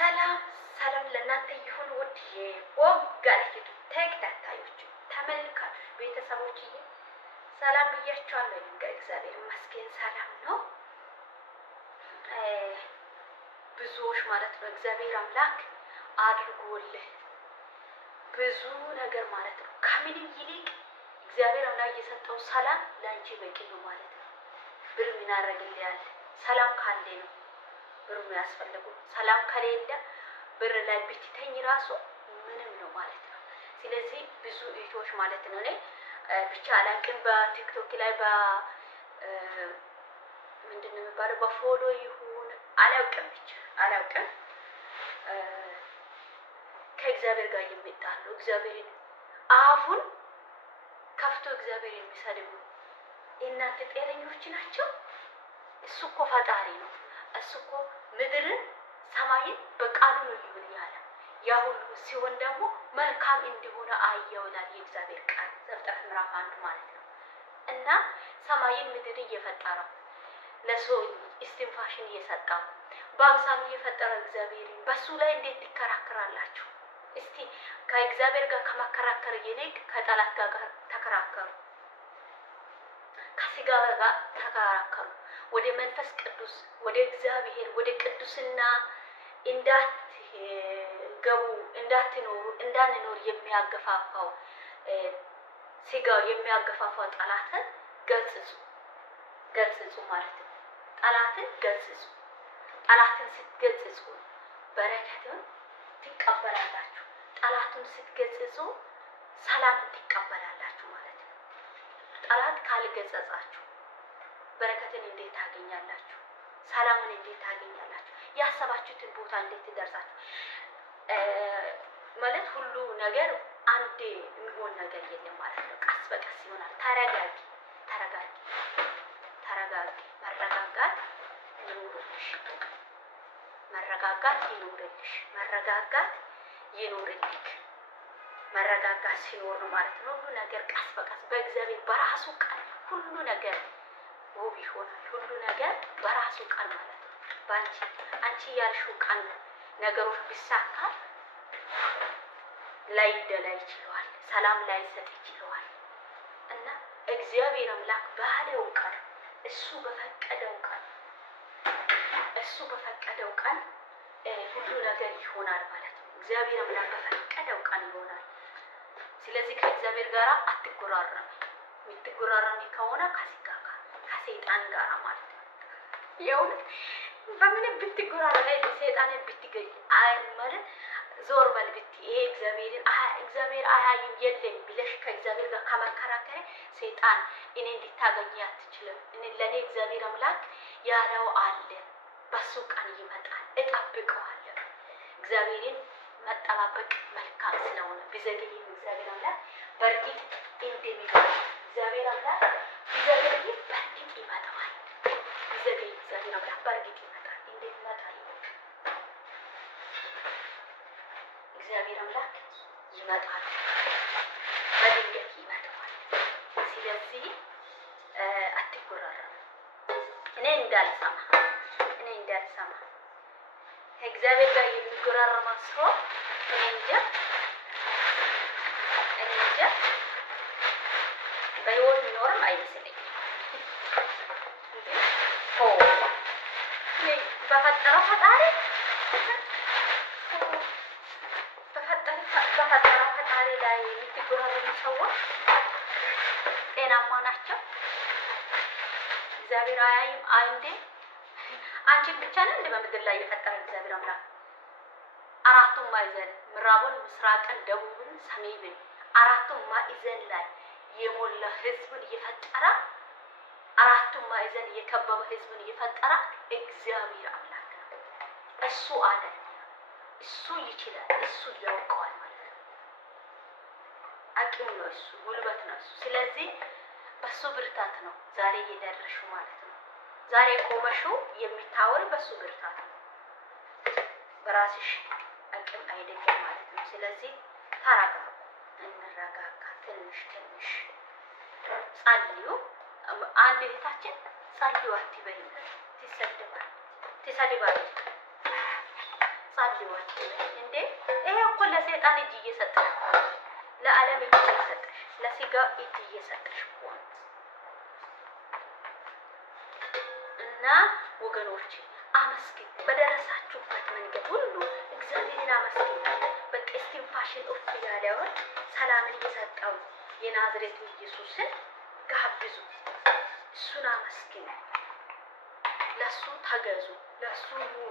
ሰላም ሰላም ለእናንተ ይሁን ውድ የወጋሪቱ ተከታታዮች ተመልካቾች ቤተሰቦችዬ ሰላም ብያችኋለሁ። እግዚአብሔር ይመስገን ሰላም ነው። ብዙዎች ማለት ነው እግዚአብሔር አምላክ አድርጎልህ ብዙ ነገር ማለት ነው። ከምንም ይልቅ እግዚአብሔር አምላክ የሰጠው ሰላም ለአንቺ በቂ ነው ማለት ነው። ብር ምን አደረግልኛል? ሰላም ካለ ነው ብር የሚያስፈልገው። ሰላም ከሌለ ብር ላይ ብትተኝ ራሱ ምንም ነው ማለት ነው። ስለዚህ ብዙ እህቶች ማለት ነው እኔ ብቻ አላቅም በቲክቶክ ላይ ምንድን ነው የሚባለው በፎሎ ይሁን አላውቅም ብቻ አላውቅም ከእግዚአብሔር ጋር የሚጣሉ እግዚአብሔርን አፉን ከፍቶ እግዚአብሔር የሚሰድቡ እናንተ ጤነኞች ናቸው? እሱ እኮ ፈጣሪ ነው። እሱ እኮ ምድርን ሰማይን በቃሉ ነው ይሁን ያለ። ያ ሁሉ ሲሆን ደግሞ መልካም እንደሆነ አየው ይላል የእግዚአብሔር ቃል ዘፍጥረት ምዕራፍ 1 ማለት ነው። እና ሰማይን ምድርን እየፈጠረው ለሰው እስትንፋሽን እየሰጠው በአምሳሉ የፈጠረ እግዚአብሔርን በሱ ላይ እንዴት ትከራከራላችሁ? እስቲ ከእግዚአብሔር ጋር ከመከራከር ይልቅ ከጠላት ጋር ተከራከሩ፣ ከስጋ ጋር ተከራከሩ። ወደ መንፈስ ቅዱስ ወደ እግዚአብሔር ወደ ቅዱስና እንዳትገቡ እንዳትኖሩ እንዳንኖር የሚያገፋፋው ስጋው የሚያገፋፋው ጠላትን ገጽጹ ማለት ነው። ጠላትን ገጽጹ። ጠላትን ስትገጽጹ በረከትን ትቀበላላችሁ። ጠላቱን ስትገጽጹ ሰላምን ትቀበላላችሁ ማለት ነው። ጠላት ካልገጸጻችሁ በረከትን እንዴት ታገኛላችሁ? ሰላምን እንዴት ታገኛላችሁ? ያሰባችሁትን ቦታ እንዴት ትደርሳችሁ? ማለት ሁሉ ነገር አንዴ የሚሆን ነገር የለም ማለት ነው። ቀስ በቀስ ይሆናል። ተረጋጊ። መረጋጋት ይኑርልሽ። መረጋጋት ሲኖር ነው ማለት ነው ሁሉ ነገር ቀስ በቀስ በእግዚአብሔር በራሱ ቃል ሁሉ ነገር ውብ ይሆናል። ሁሉ ነገር በራሱ ቃል ማለት ነው። አንቺ ያልሽው ቃል ነገሮች ቢሳካ ላይደላ ይችላል፣ ሰላም ላይሰጥ ይችላል። እና እግዚአብሔር አምላክ ባለው ቃል እሱ በፈቀደው ቃል ሁሉ ነገር ይሆናል ማለት ነው። እግዚአብሔር አምላክ በፈቀደው ቃል ይሆናል። ስለዚህ ከእግዚአብሔር ጋር አትጎራረም። የምትጎራረም ከሆነ ከሰይጣን ጋር ማለት ነው። የእውነት በምንም ብትጎራረም ላይ ሰይጣንን ብትገኝ ማለት ዞር በል ብትይ ይሄ እግዚአብሔር አያይም የለኝ ብለሽ ከእግዚአብሔር ጋር ከመከራከረ ሰይጣን እኔ እንድታገኝ አትችልም። ለእኔ እግዚአብሔር አምላክ ያለው አለ። በሱ ቀን ይመጣል፣ እጠብቀዋለሁ። እግዚአብሔርን መጠባበቅ መልካም ስለሆነ ቢዘገይም እግዚአብሔር አምላክ በእርግጥ እንደሚመጣ እግዚአብሔር አምላክ ቢዘገይም በእርግጥ ይመጣል። ቢዘገይም እግዚአብሔር አምላክ በእርግጥ ይመጣል። እንደሚመጣ ይወቅ። እግዚአብሔር አምላክ ይመጣል፣ በድንገት ይመጣል። ስለዚህ አትጎራረም። እኔ እንዳልሰማ ከእግዚአብሔር ጋር የሚጎራረማ ሰው እኔ እንጃ በህይወት የሚኖርም አይመስለኝም። በፈጠረው ፈጣሪ ላይ የምትጎራረሙ ሰዎች ጤናማ ናቸው? እግዚአብሔር አያይም አንዴ አንቺን ብቻ ነው እንደ በምድር ላይ የፈጠረ እግዚአብሔር አምላክ አራቱም ማዕዘን ምዕራቡን፣ ምስራቅን፣ ደቡብን፣ ሰሜንን አራቱም ማዕዘን ላይ የሞላ ህዝብን የፈጠረ አራቱም ማዕዘን የከበበ ህዝብን የፈጠረ እግዚአብሔር አምላክ ነው። እሱ አለ፣ እሱ ይችላል፣ እሱ ያውቀዋል ማለት ነው። አቅም ነው እሱ፣ ጉልበት ነው እሱ። ስለዚህ በሱ ብርታት ነው ዛሬ እየደረሽው ማለት ነው። ዛሬ ቆመሽው የሚታወር በሱ ብርታት ነው፣ በራስሽ አቅም አይደለም ማለት ነው። ስለዚህ ተረጋጉ፣ እንረጋጋ። ትንሽ ጸልዩ። አንድ እህታችን ጸልዩ አትበይ፣ ትሰድባለች። ጸልዋችሁ እንዴ። ይሄ እኮ ለሰይጣን እጅ እየሰጠሽ ለዓለም እጅ እየሰጠሽ ለስጋ እጅ እየሰጠሽ እና ወገኖቼ አመስግን። በደረሳችሁበት መንገድ ሁሉ እግዚአብሔርን አመስግን። በቃ እስትንፋሽን ኡፍ ያለውን ሰላምን እየሰጠው የናዝሬቱ ኢየሱስን ጋብዙ። እሱን አመስግን። ለሱ ተገዙ። ለሱ ኑሩ።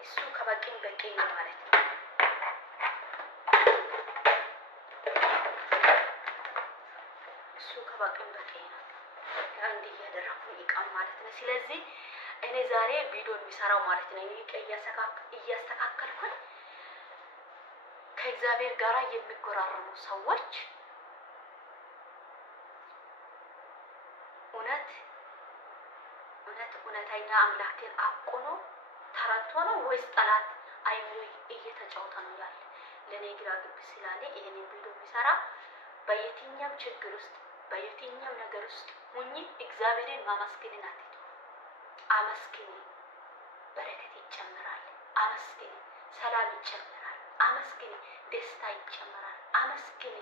እሱ ከበቂም በቂ ነው ማለት ነው። እሱ ከበቂም በቂ ነው። እንዲህ እያደረኩኝ ይቃም ማለት ነው። ስለዚህ እኔ ዛሬ ቪዲዮ የሚሰራው ማለት ነው እያስተካከልኩኝ ከእግዚአብሔር ጋር የሚጎራረሙ ሰዎች እውነተኛ አምላክን አቆኖ ተረድቶ ነው ወይስ ጠላት አይምሮ እየተጫወተ ነው ያለ? ለኔ ግራ ግብ ስላለ ይሄንን ቪዲዮ የሚሰራ በየትኛም ችግር ውስጥ በየትኛም ነገር ውስጥ ሁኚ እግዚአብሔርን ማመስገን አትተው። አመስግኝ፣ በረከት ይጨምራል። አመስግኝ፣ ሰላም ይጨምራል። አመስግኝ፣ ደስታ ይጨምራል። አመስግኝ፣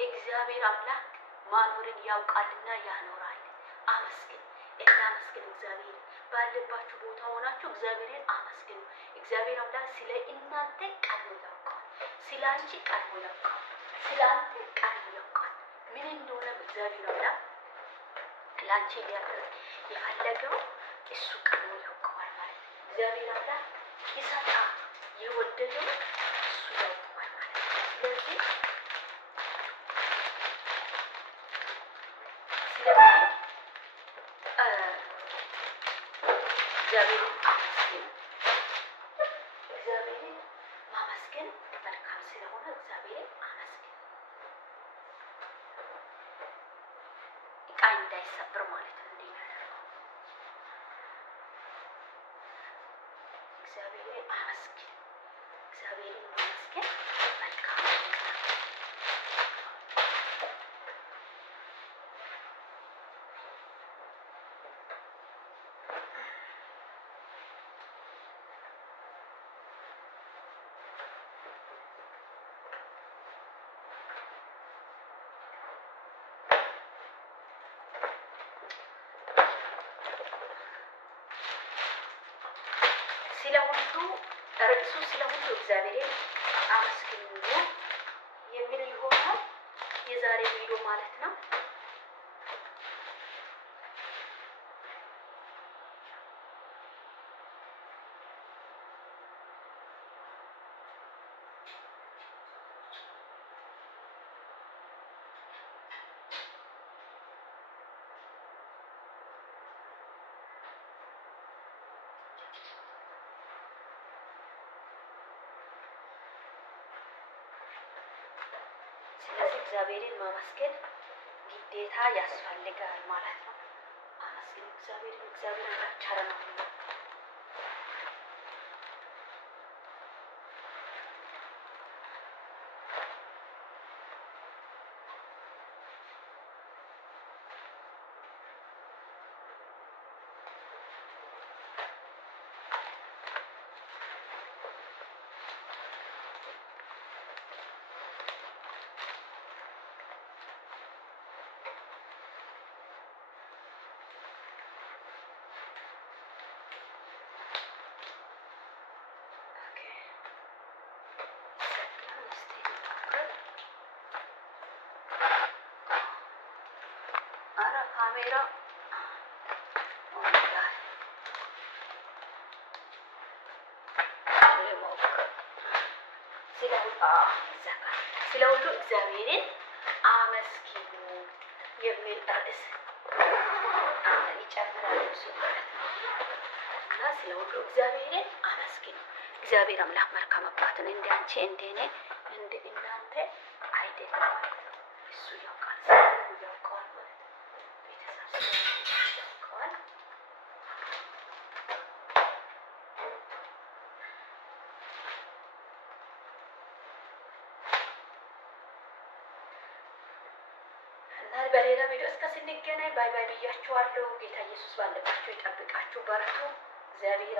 እግዚአብሔር አምላክ ማኖርን ያውቃልና ያኖራል። አመስግኝ፣ እናመስግን። እግዚአብሔር ባለባችሁ ቦታ ሆናችሁ እግዚአብሔርን አመስግኑ። እግዚአብሔር አምላክ ስለ እናንተ ቀድሞ ያውቃል። ስለ አንቺ ቀድሞ ያውቃል። ስለ አንተ ቀድሞ ያውቃል። ምን እንደሆነ እግዚአብሔር አምላክ ለአንቺ ሊያደርግ የፈለገው እሱ ቀድሞ ያውቀዋል ማለት ነው። እግዚአብሔር አምላክ ይሰጣል። የወደደው እሱ ያውቀዋል ማለት ነው። ስለዚህ እግዚአብሔርን አመስግን። እግዚአብሔርን ማመስገን መልካም ስለሆነ እግዚአብሔርን አመስግን። እቃ እንዳይሰብር ማለት ነው። እንዴ እግዚአብሔርን አመስግን። እግዚአብሔርን ማመስገን መልካም ነው። ስለሁሉ ርዕሱ ስለሁሉ እግዚአብሔርን አመስግኑ የሚል ይሆናል የዛሬ ቪዲዮ ማለት ነው። ስለዚህ እግዚአብሔርን ማመስገን ግዴታ ያስፈልጋል ማለት ነው። አመስግኑ እግዚአብሔርን። እግዚአብሔር ቸር ነው። ካሜራ ስለ ሁሉ እግዚአብሔርን አመስግኑ የሚል ርዕስ ይጨምራል እሱ ማለት ነው። እና ስለ ሁሉ እግዚአብሔርን አመስግኑ። እግዚአብሔር አምላክ መልካም አባት ነው። እንደ አንቺ እንደኔ እንደ እናንተ አይደለም ማለት ነው። እሱ ያውቃል። ያውቃል ማለት ነው። ቤተሰብ ያውቃል። በሌላ ቪዲዮ እስከ ስንገናኝ ባይ ባይ ብያችኋለሁ። ጌታ ኢየሱስ ባለባችሁ ይጠብቃችሁ። በርቱ። እግዚአብሔር